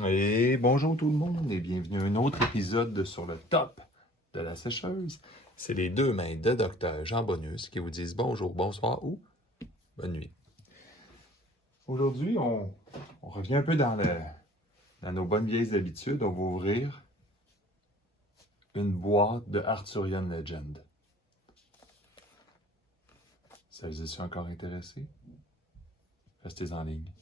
Et bonjour tout le monde et bienvenue à un autre épisode sur le top de la sécheuse. C'est les deux mains de Dr Jean Bonus qui vous disent bonjour, bonsoir ou bonne nuit. Aujourd'hui, on revient un peu dans nos bonnes vieilles habitudes. On va ouvrir une boîte de Arthurian Legend. Ça vous est encore intéressé? Restez en ligne.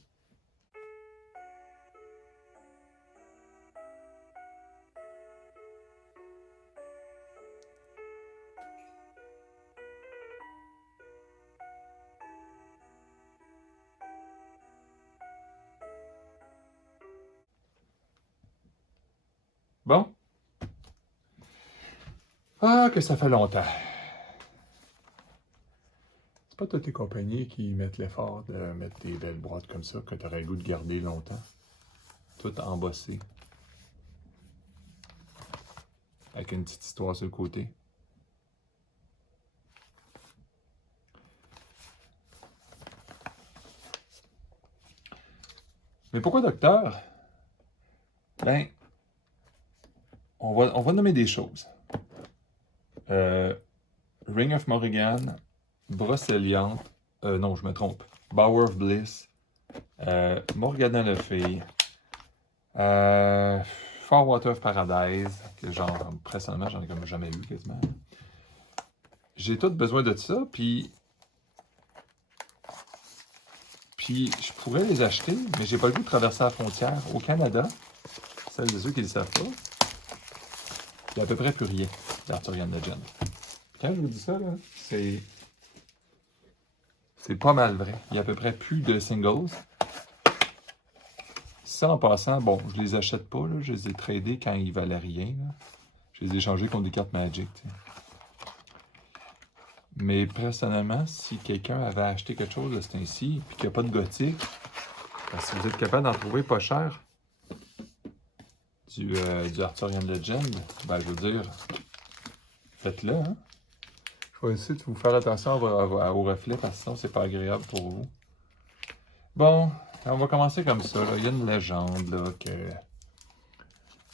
Bon. Ah, que ça fait longtemps. C'est pas toutes les compagnies qui mettent l'effort de mettre des belles boîtes comme ça que tu aurais le goût de garder longtemps. Tout embossé. Avec une petite histoire sur le côté. Mais pourquoi docteur? Ben, on va nommer des choses. Ring of Morrigan, Brocéliande, non, je me trompe. Bower of Bliss, Morgana le Fée, Far Water of Paradise, que genre, personnellement, j'en ai comme jamais vu quasiment. J'ai tout besoin de ça, puis je pourrais les acheter, mais j'ai pas le goût de traverser la frontière. Au Canada, celles de ceux qui ne le savent pas, il n'y a à peu près plus rien d'Arthurian Legend. Quand je vous dis ça, là, c'est pas mal vrai. Il y a à peu près plus de singles. Ça, en passant, bon, je les achète pas, là. Je les ai tradés quand ils valaient rien, là. Je les ai échangés contre des cartes Magic, t'sais. Mais personnellement, si quelqu'un avait acheté quelque chose de ce temps-ci, puis qu'il n'y a pas de gothique, ben, si vous êtes capable d'en trouver pas cher, du Arthurian Legend, ben, je veux dire, faites-le, hein. Je vais essayer de vous faire attention au reflet, parce que sinon, c'est pas agréable pour vous. Bon, on va commencer comme ça, là. Il y a une légende, là, que...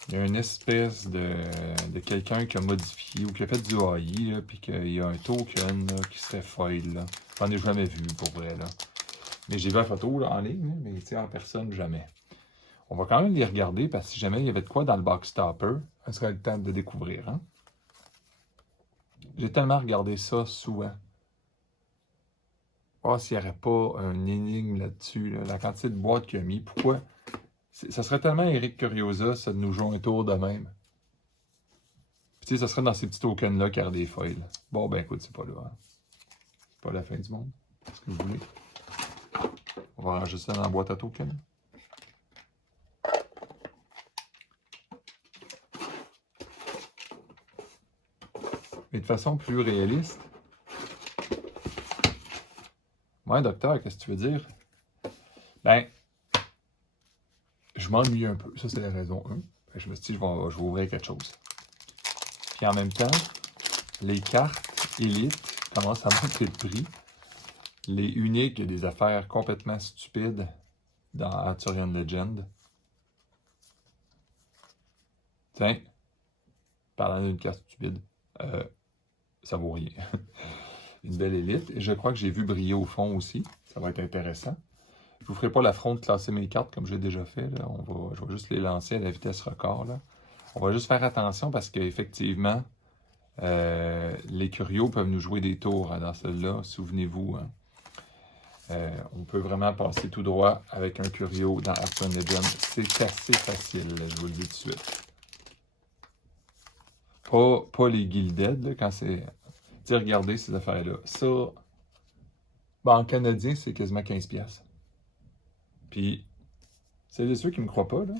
Il y a une espèce de quelqu'un qui a modifié ou qui a fait du AI, là, puis qu'il y a un token là, qui serait foil. Là. J'en ai jamais vu pour vrai. Là. Mais j'ai vu la photo là, en ligne, là, mais en personne, jamais. On va quand même les regarder parce que si jamais il y avait de quoi dans le box topper, ce serait le temps de découvrir. Hein? J'ai tellement regardé ça souvent. Oh, s'il n'y aurait pas un énigme là-dessus, là, la quantité de boîtes qu'il a mis, pourquoi? Ça serait tellement Eric Curiosa, ça de nous jouer un tour de même. Puis, tu sais, ça serait dans ces petits tokens-là qu'il y aurait des foils. Bon, ben écoute, c'est pas là. Hein. C'est pas la fin du monde. Qu'est-ce que vous voulez? On va ranger ça dans la boîte à tokens. Mais de façon plus réaliste. Ouais, docteur, qu'est-ce que tu veux dire? Ben, je m'ennuie un peu. Ça, c'est la raison 1. Je me suis dit, je vais ouvrir quelque chose. Puis en même temps, les cartes élites commencent à monter le prix. Les uniques, il y a des affaires complètement stupides dans Arthurian Legend. Tiens, parlant d'une carte stupide, ça vaut rien. Une belle élite. Et je crois que j'ai vu briller au fond aussi. Ça va être intéressant. Je ne vous ferai pas l'affront de classer mes cartes comme j'ai déjà fait. Là. Je vais juste les lancer à la vitesse record. Là. On va juste faire attention parce qu'effectivement, les curios peuvent nous jouer des tours hein, dans celle-là. Souvenez-vous. Hein. On peut vraiment passer tout droit avec un curio dans Arthurian Legend. C'est assez facile, là, je vous le dis tout de suite. Pas les Gilded, là, quand c'est... Tu sais, regardez ces affaires-là. Ça, ben, en canadien, c'est quasiment 15$. Puis, c'est de ceux qui ne me croient pas, là.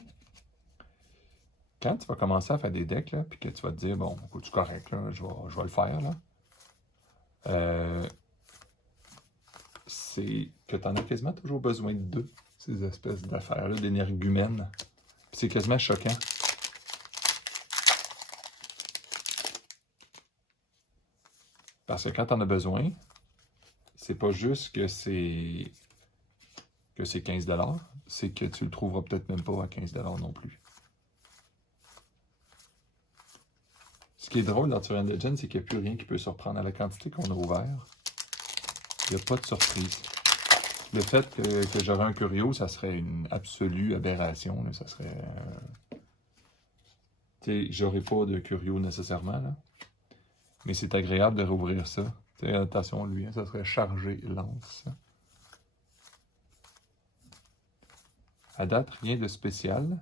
Quand tu vas commencer à faire des decks, là, puis que tu vas te dire, bon, c'est correct, là, je vais le faire, là. C'est que tu en as quasiment toujours besoin de deux, ces espèces d'affaires-là, d'énergumènes. Puis c'est quasiment choquant. Parce que quand tu en as besoin, c'est pas juste que c'est 15$, c'est que tu le trouveras peut-être même pas à 15$ non plus. Ce qui est drôle dans Tyrann Legend, c'est qu'il n'y a plus rien qui peut surprendre. À la quantité qu'on a ouvert, il n'y a pas de surprise. Le fait que j'aurais un Curio, ça serait une absolue aberration. Là. Ça serait... tu sais, j'aurais pas de Curio nécessairement, là. Mais c'est agréable de rouvrir ça. Tu sais, attention, lui, hein, ça serait chargé lance. À date, rien de spécial.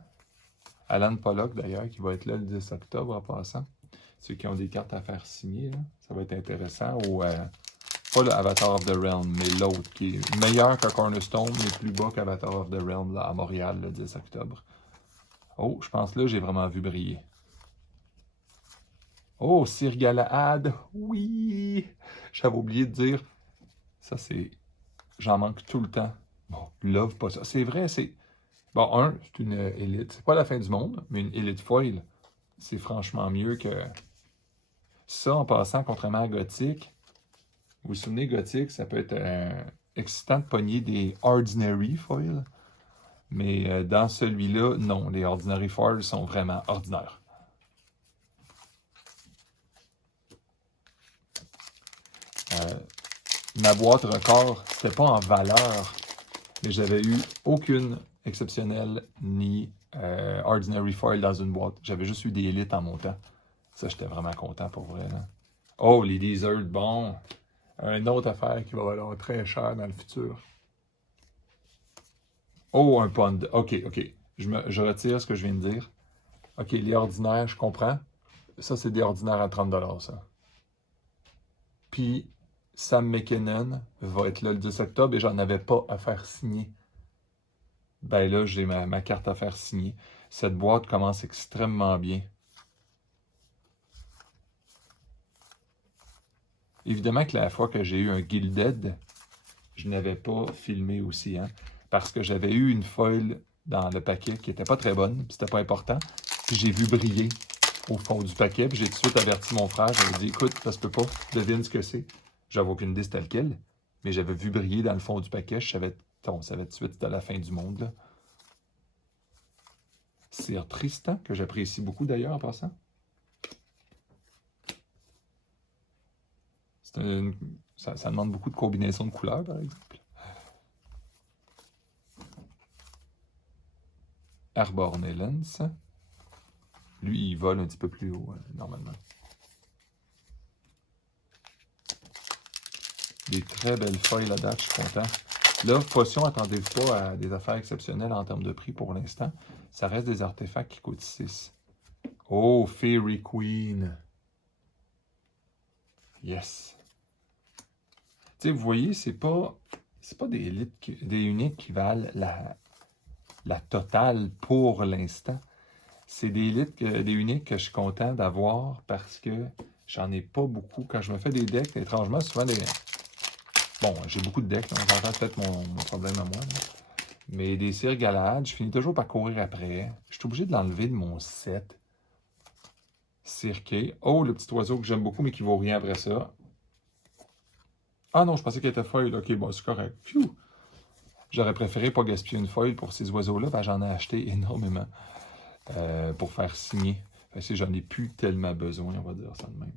Alan Pollock, d'ailleurs, qui va être là le 10 octobre en passant. Ceux qui ont des cartes à faire signer, là, ça va être intéressant. Ou pas le Avatar of the Realm, mais l'autre, qui est meilleur que Cornerstone, mais plus bas qu'Avatar of the Realm là, à Montréal le 10 octobre. Oh, je pense là, j'ai vraiment vu briller. Oh, Sir Galahad, oui! J'avais oublié de dire, ça c'est, j'en manque tout le temps. Bon, love pas ça. C'est vrai, c'est, bon, c'est une élite. C'est pas la fin du monde, mais une élite foil, c'est franchement mieux que ça en passant, contrairement à Gothic. Vous vous souvenez, Gothic, ça peut être excitant de pogner des Ordinary foils. Mais dans celui-là, non, les Ordinary foils sont vraiment ordinaires. Ma boîte record, c'était pas en valeur, mais j'avais eu aucune exceptionnelle ni Ordinary foil dans une boîte. J'avais juste eu des élites en montant. Ça, j'étais vraiment content pour vrai. Là. Oh, les Desert, bon. Une autre affaire qui va valoir très cher dans le futur. Oh, un pond. OK. Je retire ce que je viens de dire. OK, les ordinaires, je comprends. Ça, c'est des ordinaires à 30$, ça. Puis, Sam McKinnon va être là le 10 octobre et j'en avais pas à faire signer. Ben là, j'ai ma carte à faire signer. Cette boîte commence extrêmement bien. Évidemment que la fois que j'ai eu un Gilded, je n'avais pas filmé aussi, hein, parce que j'avais eu une foil dans le paquet qui n'était pas très bonne, puis c'était pas important. Puis j'ai vu briller au fond du paquet, puis j'ai tout de suite averti mon frère. J'avais dit, écoute, ça se peut pas, devine ce que c'est. J'avais aucune idée c'était lequel, mais j'avais vu briller dans le fond du paquet. On savait tout de suite c'était la fin du monde. Là. C'est Tristan, que j'apprécie beaucoup d'ailleurs en passant. Ça demande beaucoup de combinaisons de couleurs, par exemple. Airborne Elens. Lui, il vole un petit peu plus haut, normalement. Des très belles feuilles là date, je suis content. Là, potion, attendez-vous pas à des affaires exceptionnelles en termes de prix pour l'instant. Ça reste des artefacts qui coûtent 6. Oh, Fairy Queen. Yes. Tu sais, vous voyez, c'est pas des élites, des uniques qui valent la totale pour l'instant. C'est des élites, des uniques que je suis content d'avoir parce que j'en ai pas beaucoup. Quand je me fais des decks, étrangement, souvent des... Bon, j'ai beaucoup de decks, on entend peut-être mon problème à moi. Là. Mais des Sir Galahad, je finis toujours par courir après. Je suis obligé de l'enlever de mon set. Cirqué. Oh, le petit oiseau que j'aime beaucoup, mais qui vaut rien après ça. Ah non, je pensais qu'elle était foil. Ok, bon, c'est correct. Phew. J'aurais préféré pas gaspiller une foil pour ces oiseaux-là, parce que j'en ai acheté énormément pour faire signer. Parce que j'en ai plus tellement besoin, on va dire ça de même.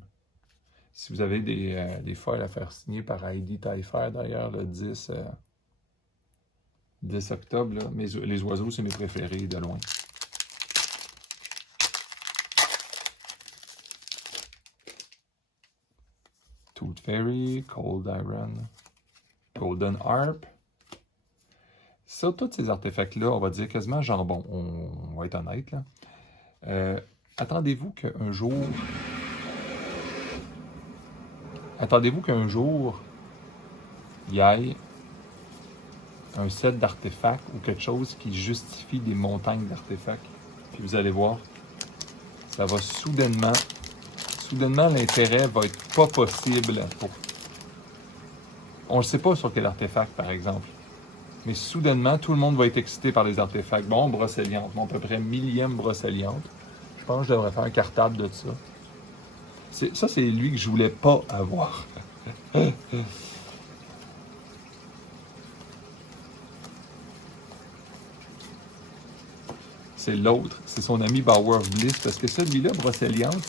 Si vous avez des foils à faire signer par Heidi Taillefer, d'ailleurs, le 10 octobre, là, les oiseaux, c'est mes préférés de loin. Tooth Fairy, Cold Iron, Golden Harp. Ça, tous ces artefacts-là, on va dire quasiment jambon. On va être honnête, là. Attendez-vous qu'un jour... il y ait un set d'artefacts ou quelque chose qui justifie des montagnes d'artefacts. Puis vous allez voir, ça va soudainement, l'intérêt va être pas possible pour... On ne sait pas sur quel artefact, par exemple. Mais soudainement, tout le monde va être excité par les artefacts. Bon, brocéliande, à peu près millième brocéliande. Je pense que je devrais faire un cartable de ça. Ça, c'est lui que je voulais pas avoir. c'est l'autre. C'est son ami Bower of Bliss. Parce que celui-là, Brocéliande,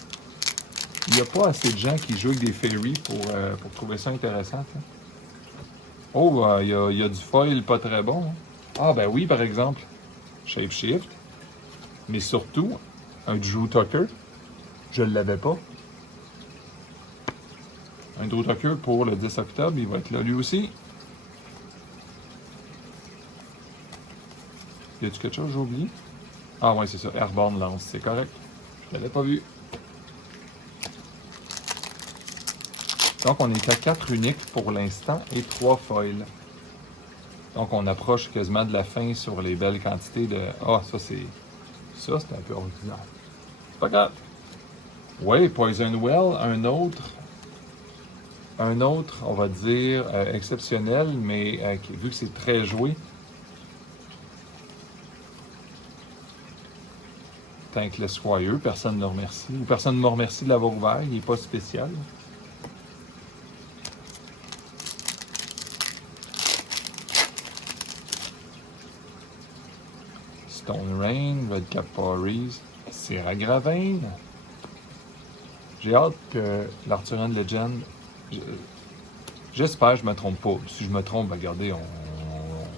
il n'y a pas assez de gens qui jouent avec des fairies pour trouver ça intéressant. Hein. Oh, il y a du foil pas très bon. Hein. Ah, ben oui, par exemple, Shapeshift. Mais surtout, un Drew Tucker, je ne l'avais pas. Un Drew Tucker pour le 10 octobre, il va être là lui aussi. Y a-tu quelque chose que j'ai oublié? Ah ouais, c'est ça, Airborne Lance, c'est correct. Je l'avais pas vu. Donc on est à 4 uniques pour l'instant et 3 foils. Donc on approche quasiment de la fin sur les belles quantités de... Ah, ça c'est un peu ordinaire. C'est pas grave. Oui, Poison Well, un autre, on va dire, exceptionnel, mais vu que c'est très joué, Tankless Squire, personne ne le remercie. Ou personne ne me remercie de l'avoir ouvert, il n'est pas spécial. Stone Rain, Red Cap Paris, Sierra Gravane. J'ai hâte que l'Arthurian Legend... J'espère que je me trompe pas. Si je me trompe, regardez, on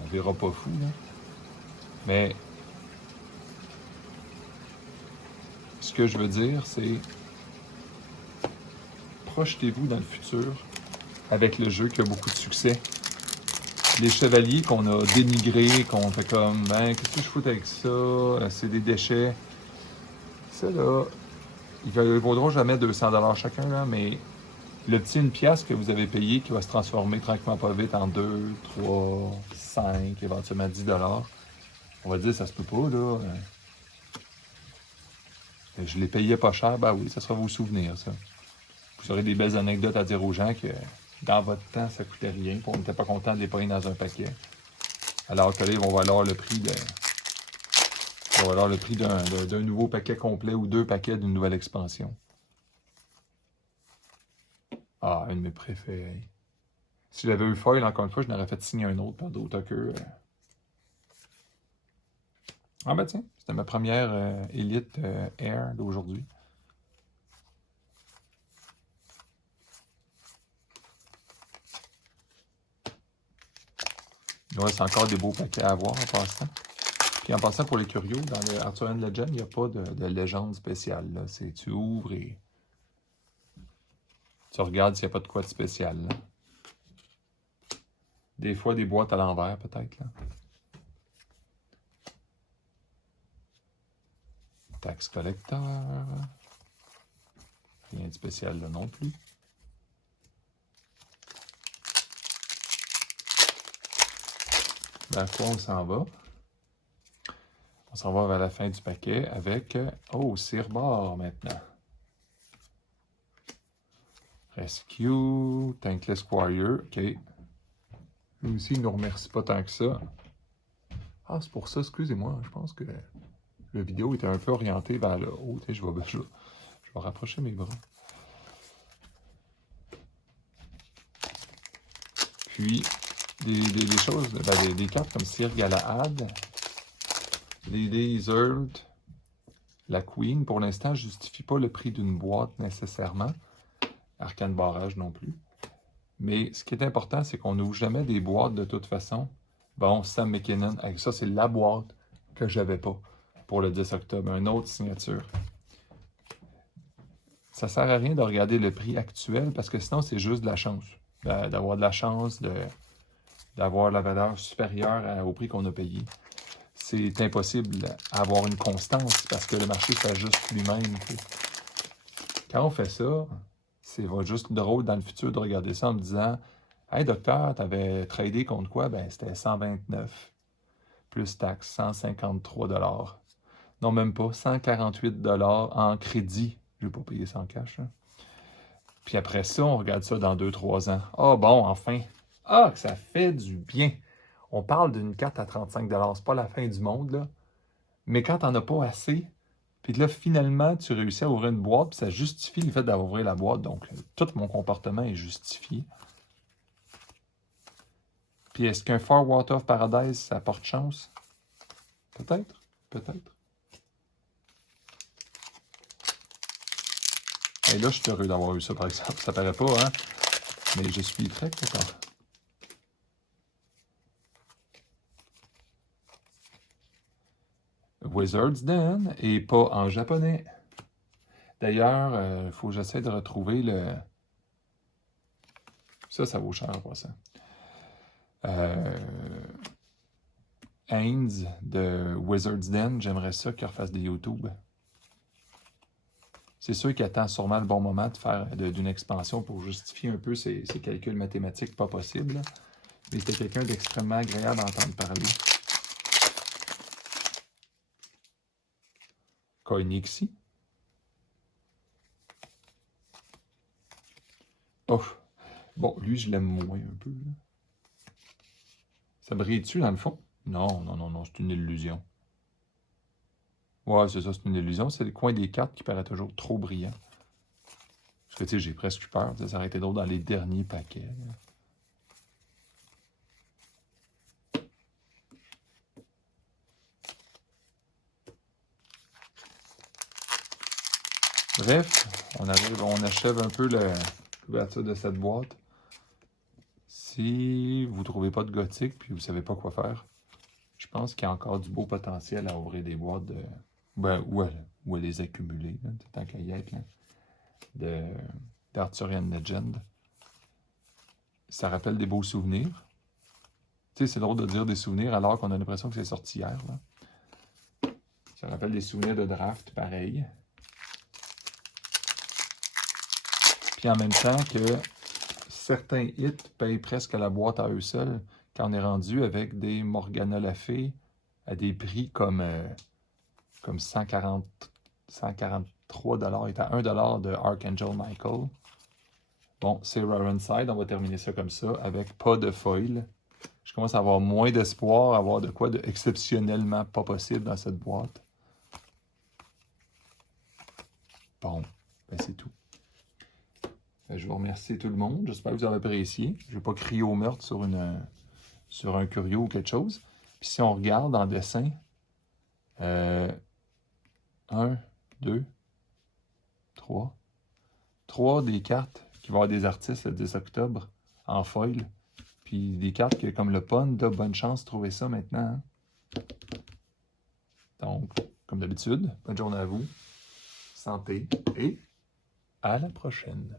verra pas fou. Là. Mais ce que je veux dire, c'est projetez-vous dans le futur avec le jeu qui a beaucoup de succès. Les chevaliers qu'on a dénigrés, qu'on fait comme, ben, qu'est-ce que je fous avec ça? C'est des déchets. Ça, là, ils ne vaudront jamais 200$ chacun, là, mais le petit 1$ que vous avez payé qui va se transformer tranquillement pas vite en 2, 3, 5, éventuellement 10$, on va dire, ça se peut pas, là. Je les payais pas cher, ben oui, ça sera vos souvenirs, ça. Vous aurez des belles anecdotes à dire aux gens que dans votre temps, ça coûtait rien, puis on n'était pas content de les payer dans un paquet. Alors que là, ils vont valoir le prix d'un nouveau paquet complet ou 2 paquets d'une nouvelle expansion. Ah, un de mes préférés. Si j'avais eu foil, encore une fois, je n'aurais fait signer un autre par Drew Tucker. Ah ben tiens, c'était ma première Elite Air d'aujourd'hui. Ouais, c'est encore des beaux paquets à avoir en passant. Puis en passant pour les curieux, dans le Arthurian Legend, il n'y a pas de légende spéciale. C'est tu ouvres et tu regardes s'il n'y a pas de quoi de spécial. Là. Des fois, des boîtes à l'envers, peut-être. Tax Collector. Rien de spécial là non plus. Vers quoi on s'en va? On s'en va vers la fin du paquet avec... Oh, Cyrbor maintenant. Rescue, Tankless Warrior, ok. Lui aussi, il ne nous remercie pas tant que ça. Ah, c'est pour ça, excusez-moi, je pense que la vidéo était un peu orientée vers le haut. Je vais rapprocher mes bras. Puis, des choses, ben, des cartes comme Sir Galahad, Lady Isolde, la Queen, pour l'instant, je ne justifie pas le prix d'une boîte nécessairement. Arcane Barrage non plus. Mais ce qui est important, c'est qu'on n'ouvre jamais des boîtes de toute façon. Bon, Sam McKinnon, avec ça, c'est la boîte que j'avais pas pour le 10 octobre. Une autre signature. Ça sert à rien de regarder le prix actuel parce que sinon, c'est juste de la chance. D'avoir de la chance, d'avoir la valeur supérieure au prix qu'on a payé. C'est impossible d'avoir une constance parce que le marché s'ajuste lui-même. Quand on fait ça, c'est juste drôle dans le futur de regarder ça en me disant « Hey docteur, t'avais tradé contre quoi? » Ben c'était 129 plus taxe, 153$. Non, même pas, 148$ en crédit. Je vais pas payer ça en cash. Hein. Puis après ça, on regarde ça dans 2-3 ans. Ah bon, enfin! Ah, que ça fait du bien! On parle d'une carte à 35$. C'est pas la fin du monde, là. Mais quand t'en as pas assez, puis là, finalement, tu réussis à ouvrir une boîte, puis ça justifie le fait d'avoir ouvert la boîte. Donc, tout mon comportement est justifié. Puis, est-ce qu'un Far Water of Paradise, ça porte chance? Peut-être, peut-être. Et là, je suis heureux d'avoir eu ça, par exemple. Ça paraît pas, hein? Mais je suis très content. Wizard's Den et pas en japonais. D'ailleurs, il faut que j'essaie de retrouver le... Ça vaut cher pour ça. Haynes de Wizard's Den, j'aimerais ça qu'il refasse des YouTube. C'est sûr qu'il attend sûrement le bon moment de faire d'une expansion pour justifier un peu ses calculs mathématiques pas possibles. Mais c'était quelqu'un d'extrêmement agréable à entendre parler. Koenigsee. Oh, bon, lui, je l'aime moins un peu. Là. Ça brille-tu dans le fond? Non, non, non, non, c'est une illusion. Ouais, c'est ça, c'est une illusion. C'est le coin des cartes qui paraît toujours trop brillant. Parce que, tu sais, j'ai presque eu peur. Ça aurait été drôle dans les derniers paquets. Là. Bref, on achève un peu l'ouverture de cette boîte. Si vous ne trouvez pas de gothique puis vous ne savez pas quoi faire, je pense qu'il y a encore du beau potentiel à ouvrir des boîtes de. Ben, ou à les accumuler, là, tant qu'à y être, là, d'Arthurian Legend. Ça rappelle des beaux souvenirs. Tu sais, c'est drôle de dire des souvenirs alors qu'on a l'impression que c'est sorti hier. Là. Ça rappelle des souvenirs de draft, pareil. Puis en même temps que certains hits payent presque la boîte à eux seuls quand on est rendu avec des Morgana La Fée à des prix comme 143 $, est à 1 $ de Archangel Michael. Bon, c'est Rarenside, on va terminer ça comme ça, avec pas de foil. Je commence à avoir moins d'espoir, à avoir de quoi de exceptionnellement pas possible dans cette boîte. Bon, ben c'est tout. Je vous remercie tout le monde. J'espère que vous avez apprécié. Je ne vais pas crier au meurtre sur un curieux ou quelque chose. Puis si on regarde en dessin, 1, 2, 3. 3 des cartes qui vont avoir des artistes le 10 octobre en foil. Puis des cartes que, comme le Pond, de bonne chance de trouver ça maintenant. Hein? Donc, comme d'habitude, bonne journée à vous. Santé et à la prochaine.